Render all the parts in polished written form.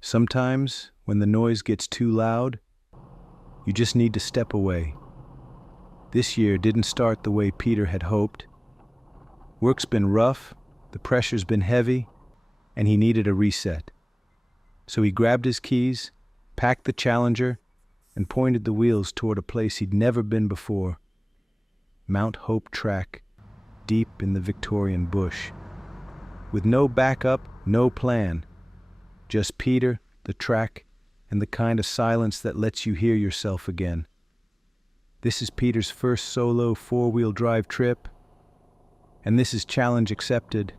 Sometimes, when the noise gets too loud, you just need to step away. This year didn't start the way Peter had hoped. Work's been rough, the pressure's been heavy, and he needed a reset. So he grabbed his keys, packed the Challenger, and pointed the wheels toward a place he'd never been before. Mount Hope Track, deep in the Victorian bush. With no backup, no plan. Just Peter, the track, and the kind of silence that lets you hear yourself again. This is Peter's first solo four-wheel drive trip, and this is challenge accepted.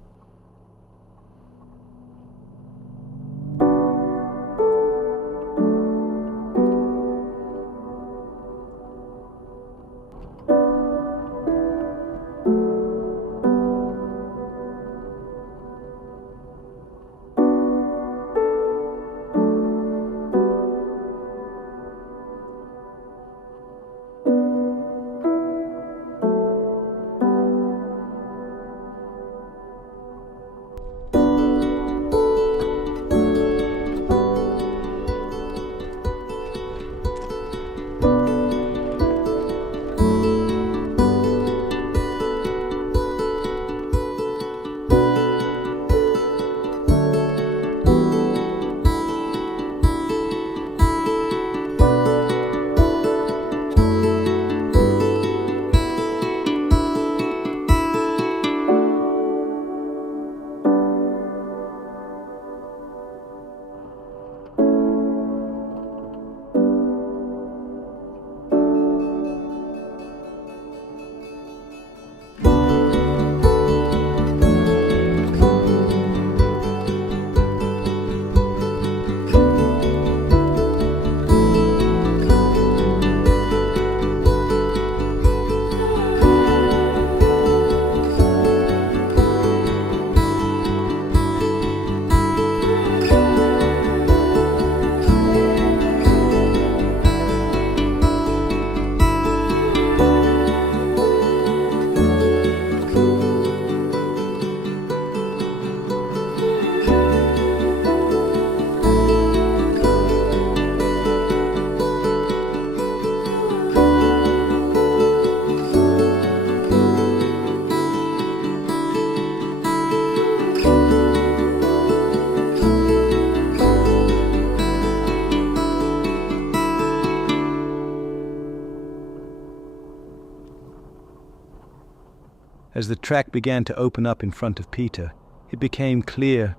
As the track began to open up in front of Peter, it became clear.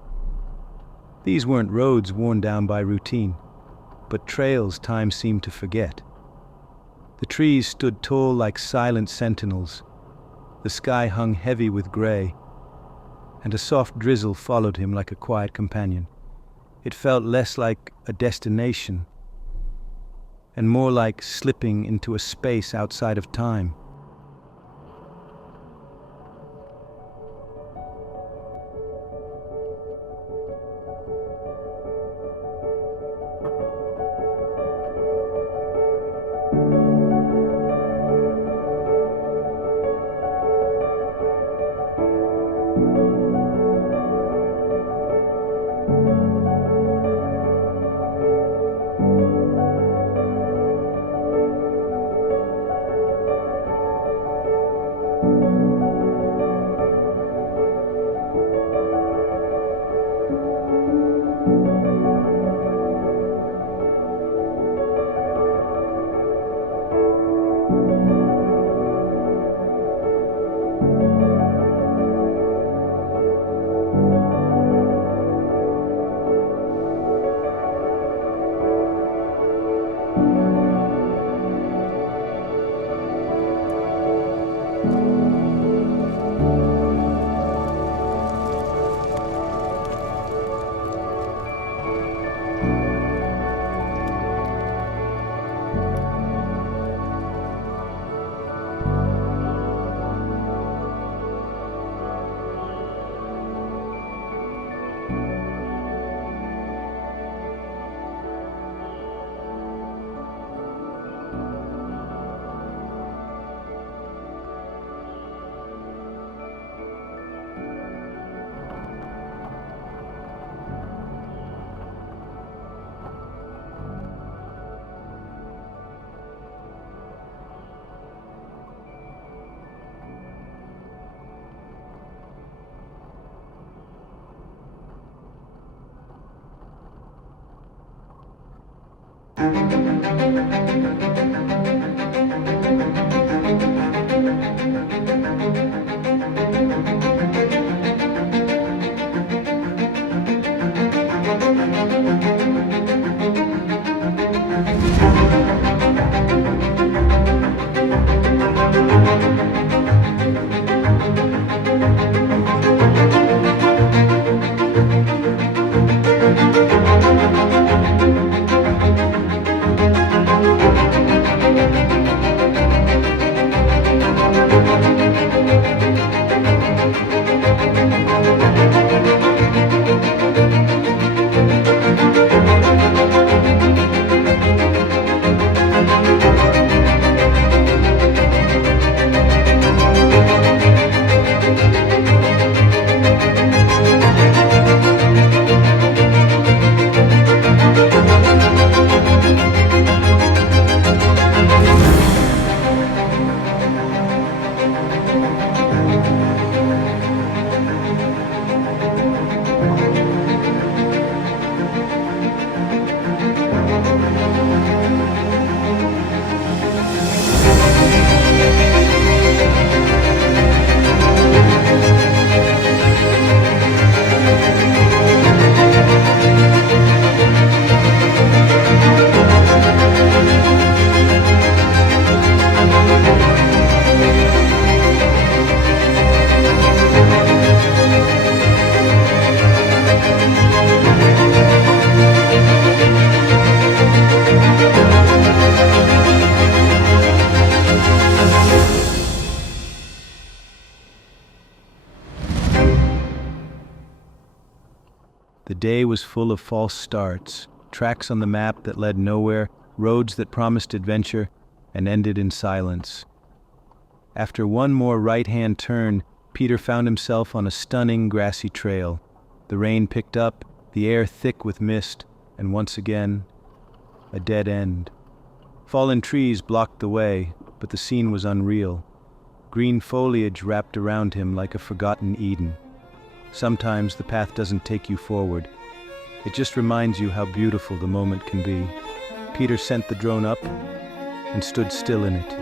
These weren't roads worn down by routine, but trails time seemed to forget. The trees stood tall like silent sentinels. The sky hung heavy with gray, and a soft drizzle followed him like a quiet companion. It felt less like a destination and more like slipping into a space outside of time. The day was full of false starts, tracks on the map that led nowhere, roads that promised adventure and ended in silence. After one more right-hand turn, Peter found himself on a stunning grassy trail. The rain picked up, the air thick with mist, and once again, a dead end. Fallen trees blocked the way, but the scene was unreal. Green foliage wrapped around him like a forgotten Eden. Sometimes the path doesn't take you forward. It just reminds you how beautiful the moment can be. Peter sent the drone up and stood still in it.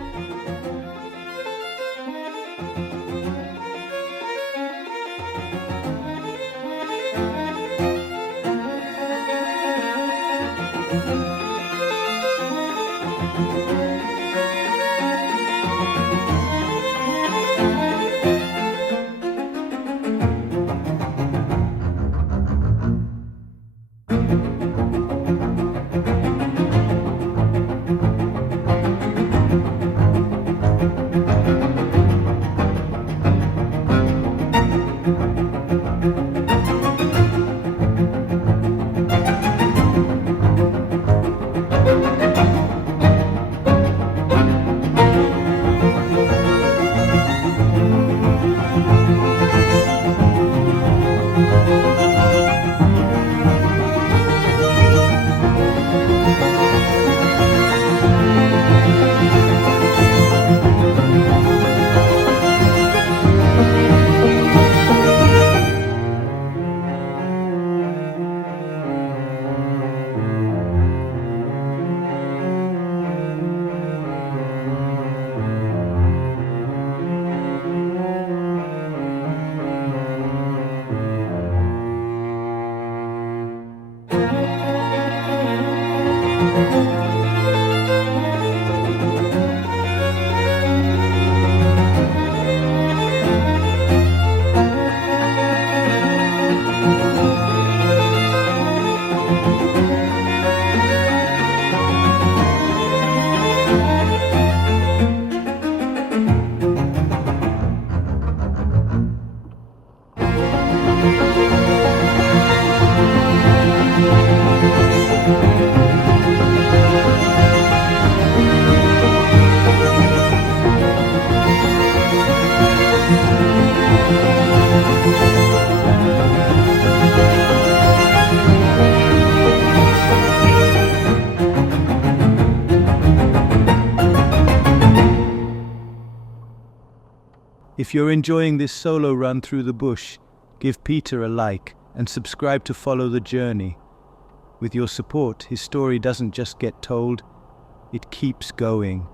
If you're enjoying this solo run through the bush, give Peter a like and subscribe to follow the journey. With your support, his story doesn't just get told, It keeps going.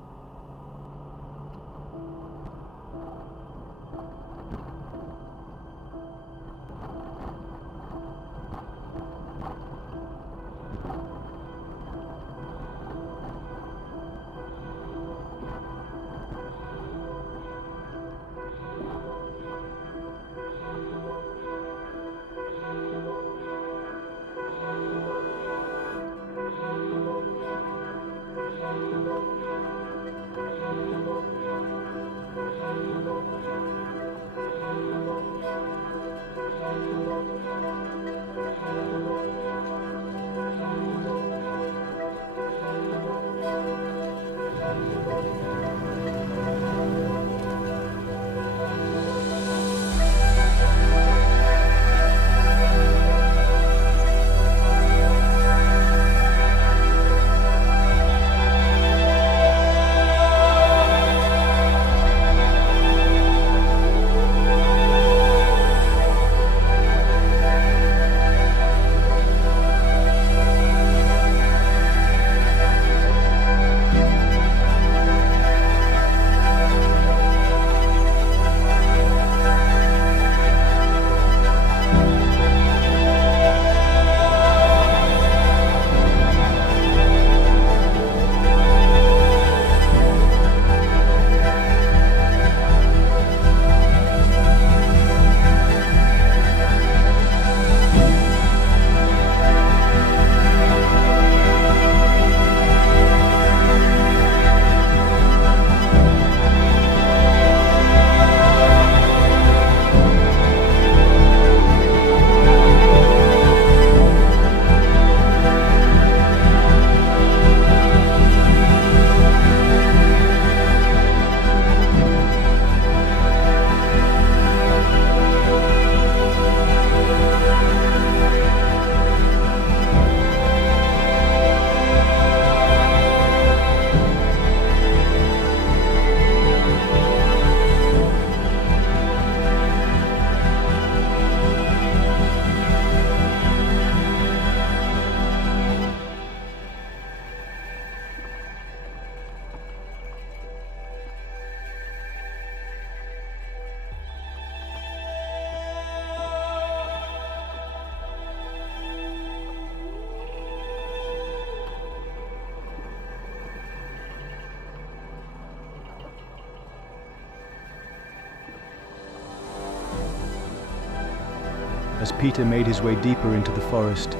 As Peter made his way deeper into the forest,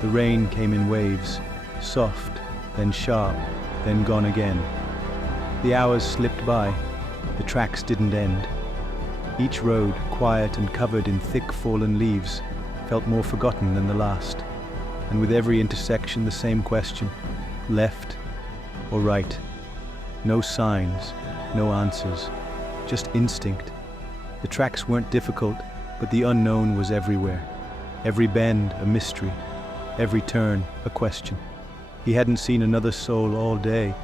the rain came in waves, soft, then sharp, then gone again. The hours slipped by, the tracks didn't end. Each road, quiet and covered in thick fallen leaves, felt more forgotten than the last, and with every intersection the same question, left or right. No signs, no answers, just instinct. The tracks weren't difficult, but the unknown was everywhere. Every bend a mystery, every turn a question. He hadn't seen another soul all day.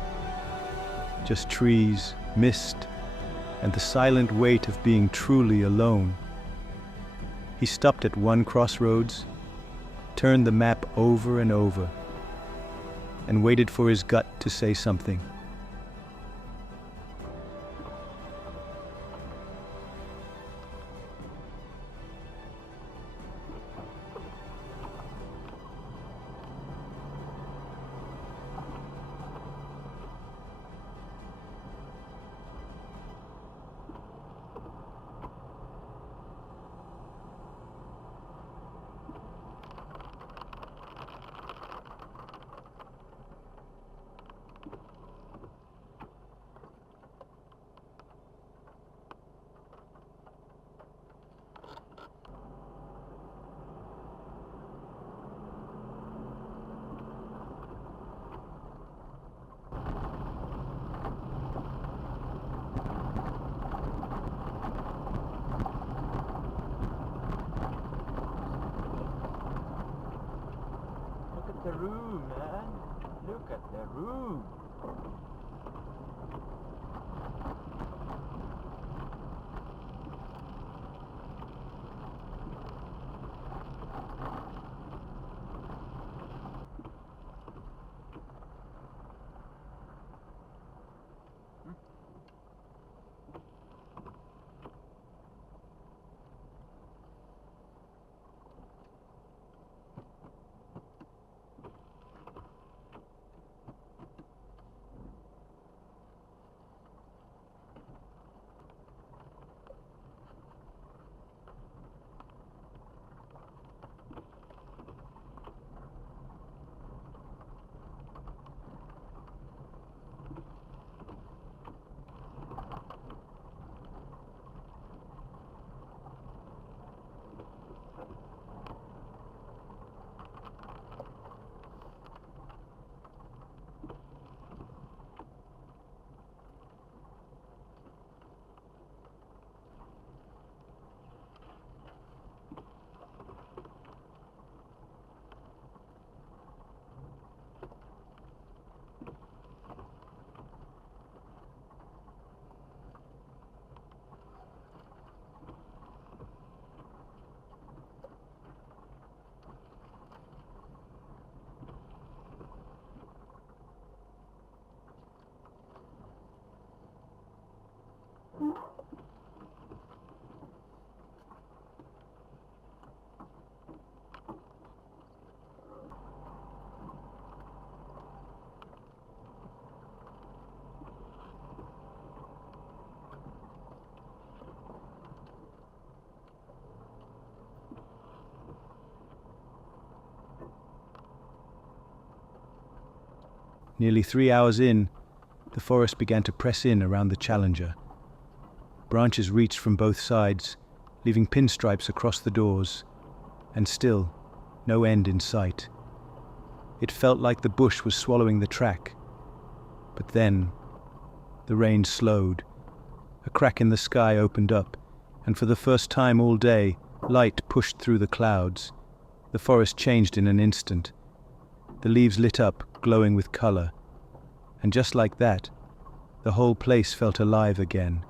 Just trees, mist, and the silent weight of being truly alone. He stopped at one crossroads, turned the map over and over, and waited for his gut to say something. The room, man. Look at the room. Nearly 3 hours in, the forest began to press in around the Challenger. Branches reached from both sides, leaving pinstripes across the doors, and still, no end in sight. It felt like the bush was swallowing the track. But then, the rain slowed. A crack in the sky opened up, and for the first time all day, light pushed through the clouds. The forest changed in an instant. The leaves lit up, glowing with color. And just like that, the whole place felt alive again.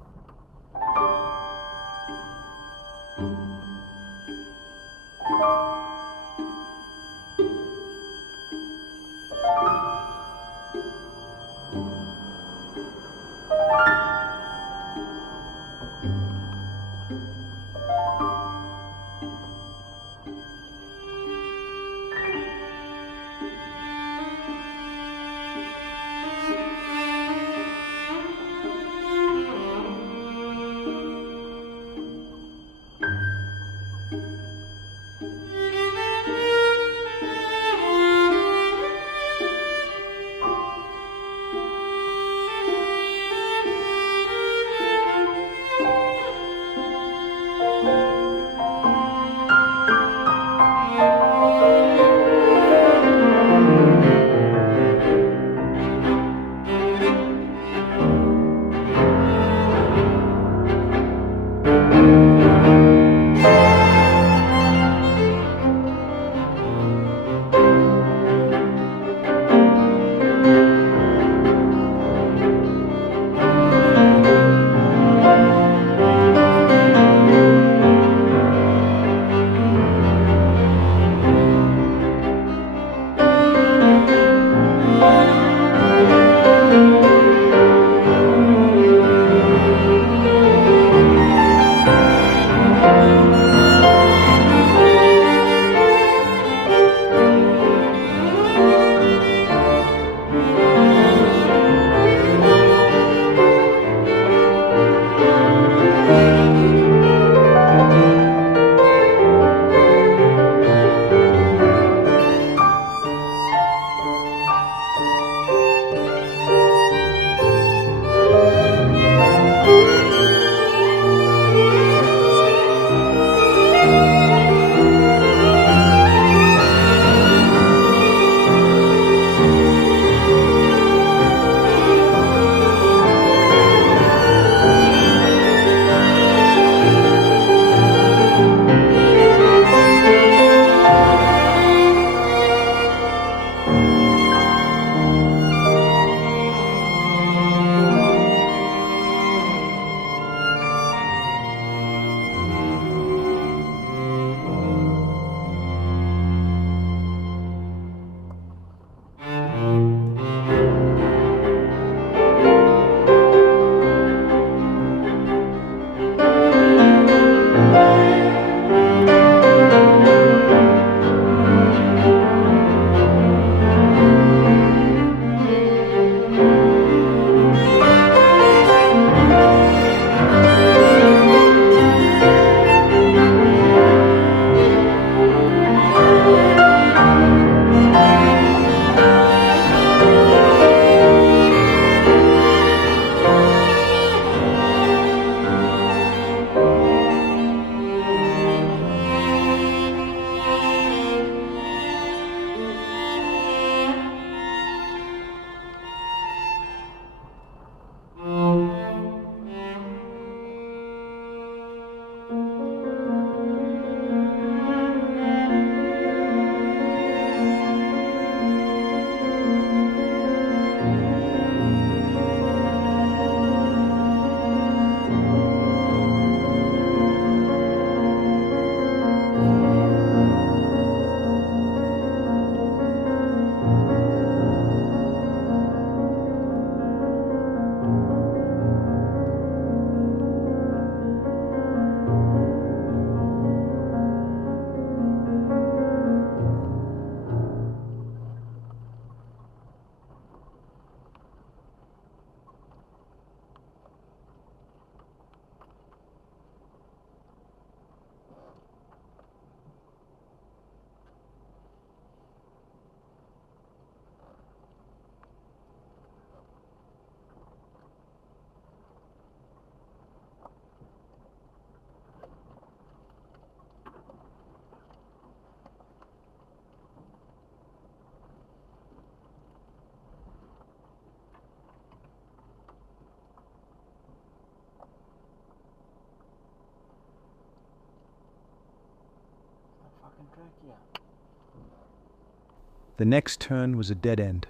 The next turn was a dead end.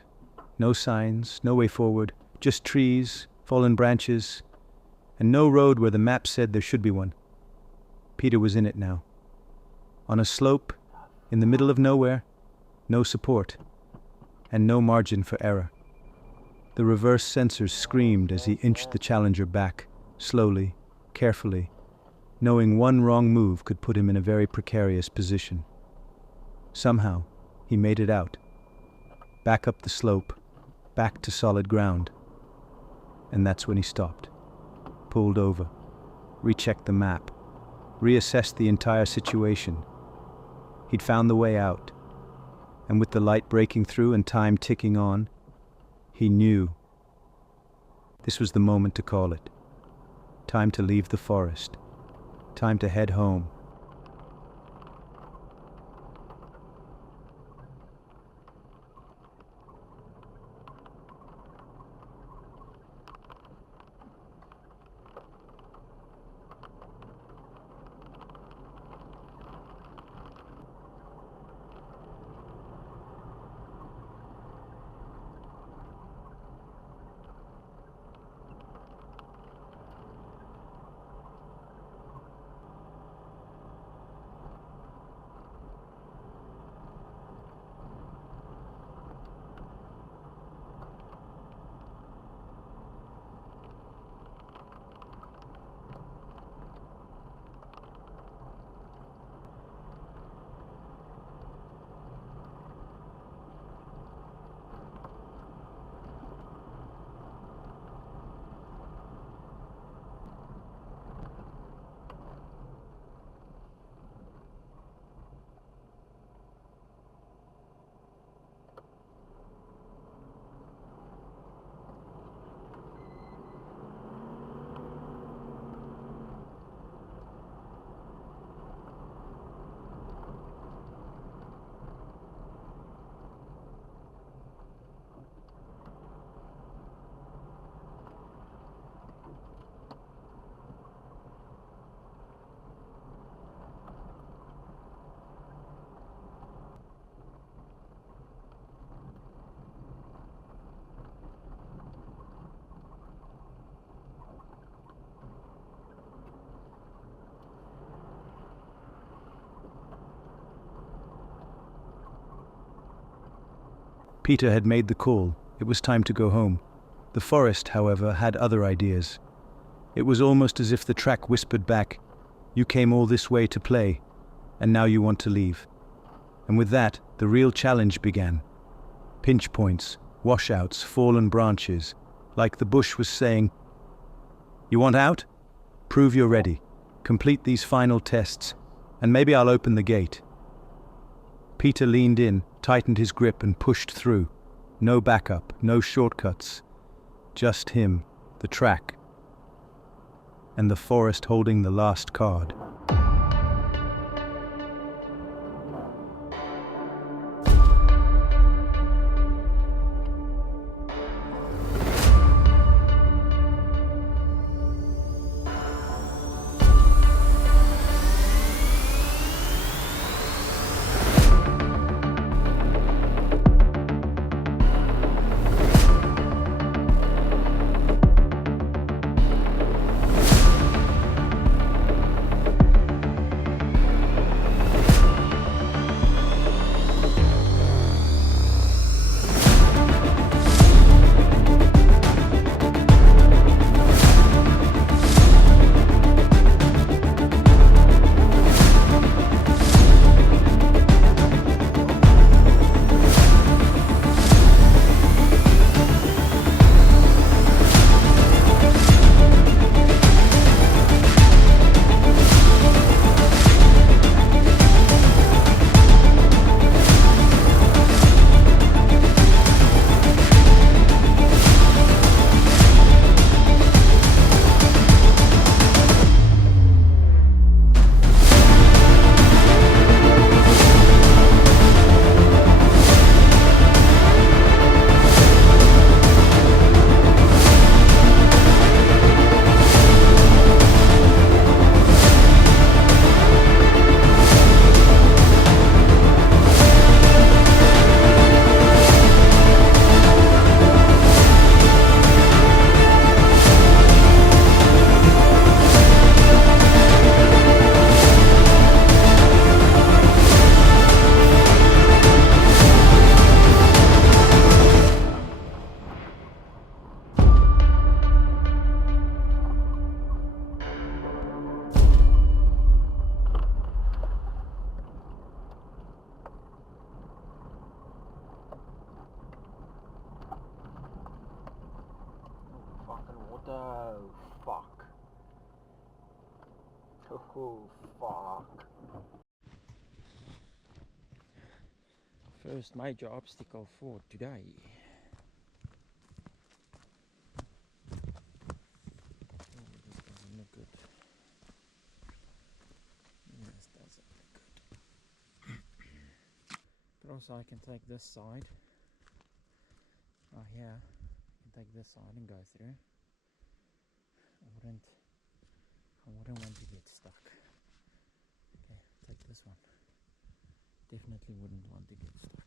No signs, no way forward, just trees, fallen branches, and no road where the map said there should be one. Peter was in it now. On a slope, in the middle of nowhere, no support, and no margin for error. The reverse sensors screamed as he inched the Challenger back, slowly, carefully, knowing one wrong move could put him in a very precarious position. Somehow, he made it out. Back up the slope, back to solid ground. And that's when he stopped, pulled over, rechecked the map, reassessed the entire situation. He'd found the way out, and with the light breaking through and time ticking on, he knew this was the moment to call it. Time to leave the forest. Time to head home. Peter had made the call. It was time to go home. The forest, however, had other ideas. It was almost as if the track whispered back, "You came all this way to play, and now you want to leave." And with that, the real challenge began. Pinch points, washouts, fallen branches, like the bush was saying, "You want out? Prove you're ready. Complete these final tests, and maybe I'll open the gate." Peter leaned in, tightened his grip, and pushed through. No backup, no shortcuts. Just him, the track, and the forest holding the last card. Oh, fuck. Oh, fuck. First major obstacle for today. Oh, this doesn't look good. Yes, doesn't look good. But also I can take this side. Oh, here. I can take this side and go through. I wouldn't want to get stuck. Okay, take this one. Definitely wouldn't want to get stuck.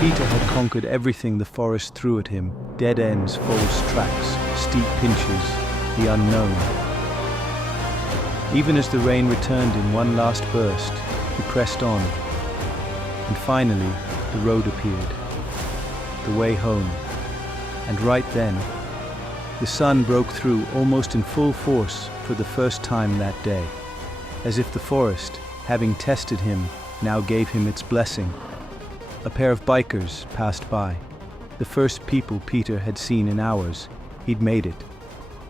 Peter had conquered everything the forest threw at him: dead ends, false tracks, steep pinches, the unknown. Even as the rain returned in one last burst, he pressed on. And finally, the road appeared, the way home. And right then, the sun broke through almost in full force for the first time that day, as if the forest, having tested him, now gave him its blessing. A pair of bikers passed by, the first people Peter had seen in hours. He'd made it.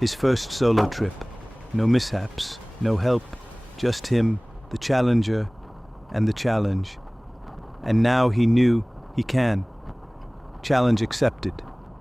His first solo trip. No mishaps, no help, just him, the challenger, and the challenge. And now he knew he can. Challenge accepted.